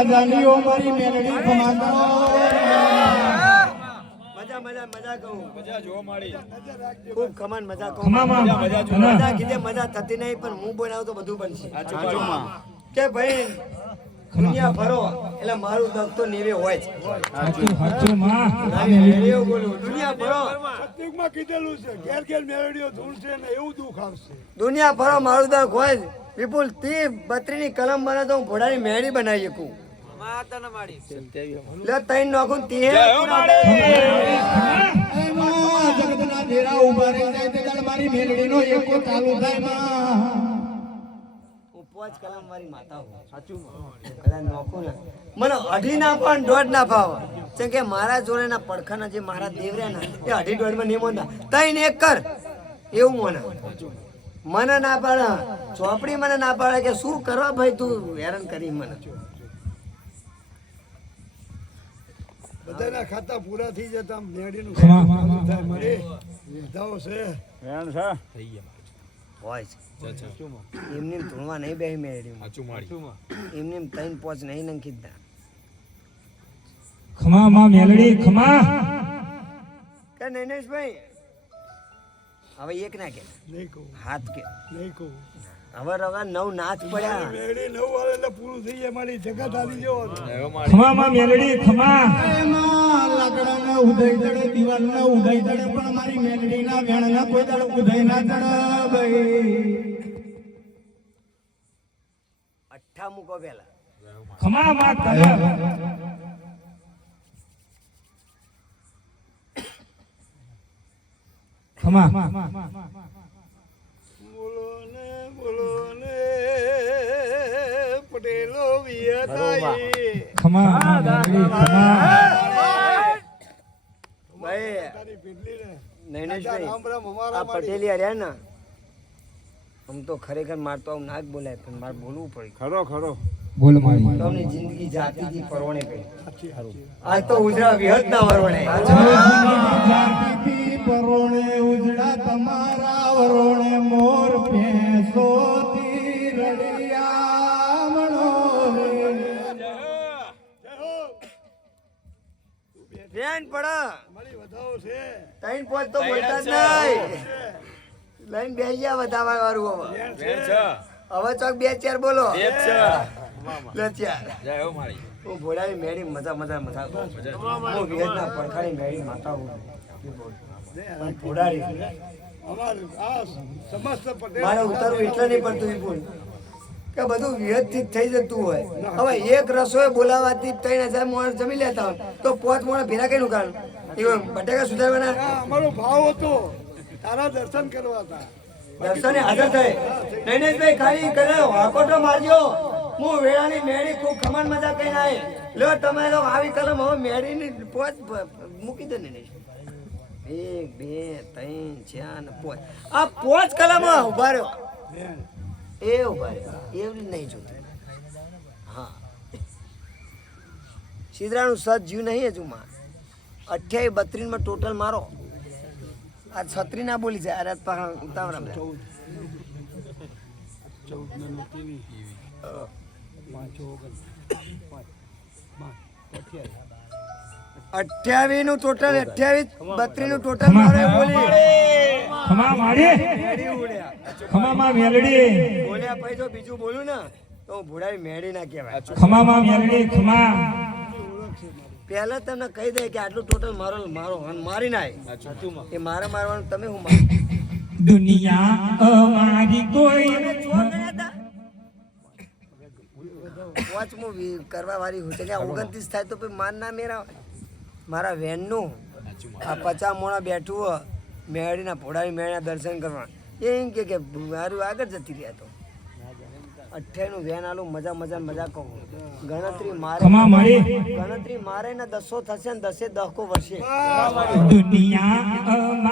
રાજાનીઓ મારી મેલડી ખમા કરો મજા મજા મજા કહું મજા જોવા મળી ખૂબ ખમન મજા કહું મજા કીધે મજા થતી નહીં પણ હું બનાવું તો બધું બનશે કે ભાઈ દુનિયા ફરો એટલે મારું દુઃખ તો નીવે હોય જ એવું બોલું દુનિયા ફરો સત્યુગમાં કીધેલું છે ઘેર ઘેર મેળડીઓ ધૂળશે ને એવું દુઃખ આવશે દુનિયા ફરો મારું દુઃખ હોય જ વિપુલ 32 ની કલમ બને તો હું ઘોડાની મેળી બનાવી શકું લે તૈન નોખું તે જગતના ડેરા ઉભા રહી જાય તે દાડ મારી મેલડીનો એકો ચાલુ થાય માં હું 5 કલમ મારી માતા હું સાચું કદાચ નોખું ને મને અઢી ના પણ દોઢ ના ભાવ કેમ કે મારા જોડેના પડખાના જે મારા દેવરેના એ અઢી દોઢ માં નિયમો હતા તૈન એક કર એવું મને ના પાડે ચોપડી મને ના પાડે કે શું કરવા ભાઈ તું હેરાન કરી મને બધાના ખાતા પૂરા થઈ જતા મેળીનું ચાલુ થાય મળે વિધાઓ છે હોય છે એમને ધૂણવા નહીં બે મેળી એમને 3-5 નહીં નંખી દા ખમા માં મેલડી ખમા કે નૈનેશભાઈ હવે એક ના કે નહીં કહું હાથ કે નહીં કહું હવે રવા 9 નાચ પડ્યા મેળી 9 વાળે એટલે પૂરું થઈ જાય મારી જગત આલી જેવો ખમા માં મેલડી ખમા લાકડાના ઉદય દડે દિવાલના ઉદય દડે પણ મારી મેલડીના વેણના કોઈ દડ ઉદય ના દડે ભાઈ 8 મૂકો પેલા ખમા માં ખમા બોલો ને પટેલો વિયતાઈ ખમા મેલડી ખમા ભાઈ તારી પીટલી ને નૈનેશભાઈ રામ રામ આ અમારા પટેલિયા રહ્યા ને આમ તો ખરેખર મારે તો આવું ના જ બોલાય પણ મારે બોલવું પડ્યું ખરો ખરો બોલ મારી તો અમની જિંદગી જાતિથી પરવણે પડી આજ તો ઉજળા વિહત ના વરવણે જાતિથી પરોણે ઉજળા તમારા વરોણે મોર ભેંસોથી રડિયામણો બેન પડા મારી વધાવો છે 3-5 તો બોલતા જ નહીં લઈને બેસી ગયા વધાવા વાળું હવે ચોક 2-4 બોલો લે 4 હું ભોળાની મેળી મજા મજા મજા હું વિહતના પડખાની મેળી માતા હું પણ ભોળાની અમારું આ સમસ્ત પટેલ મારે ઉતારવું એટલે નહીં પડતું વિપુલ કે બધું વિહતથી જ થઈ જતું હોય હવે એક રસોઈ બોલાવાથી 3000 માણસ જમી લેતા હોય તો 5 માણસ ભેરા કઈ નું કારણ એ બટાકા સુધારવાના આ અમારો ભાવ હતો તારા દર્શન કરવા હતા દર્શને હાજર થાય નૈનેશભાઈ ખાલી કરે વાકોટો મારજો હું વેળાની મેળી ખૂબ ખમણ મજા કઈ ના લ્યો તમે તો આવી કલમ હવે મેળીની 5 મૂકી દે નૈનેશ 1 2 3 4 ને 5 આ 5 કલમ ઉભા રહ્યો એ ઉભા રહ્યો એવી નહીં જોતું હા સિદ્રાનું સત જીવ નહીં હજુ માં 28-32 માં ટોટલ મારો આ 36 ના બોલી જાય અરે ઉતાવળા 28 નું ટોટલ 28-32 નું ટોટલ મારે બોલી ખમા મારી ખમા માં મેલડી બોલ્યા પછી જો બીજું બોલું ને તો હું ભોળાવી મેળી ના કહેવાય ખમા માં મેલડી ખમા પહેલા તમને કહી દે કે આટલું ટોટલ મારો મારી નાય એ મારે મારવાનું તમે હું માર દુનિયા અમારી કોઈ વોચમું કરવા વાળી હું છે કે 29 થાય તો પછી માન ના મેરા મારા વેનનું આ 50 મોણા બેઠું હોય મેળીના ભોળાની મેળીના દર્શન કરવા એમ કે મારું આગળ જતી રહ્યા તો 28 નું વેન આલું મજા મજા મજા કહું ગણતરી મારે ને 10 થશે ને 10 દહકો વર્ષે દુનિયા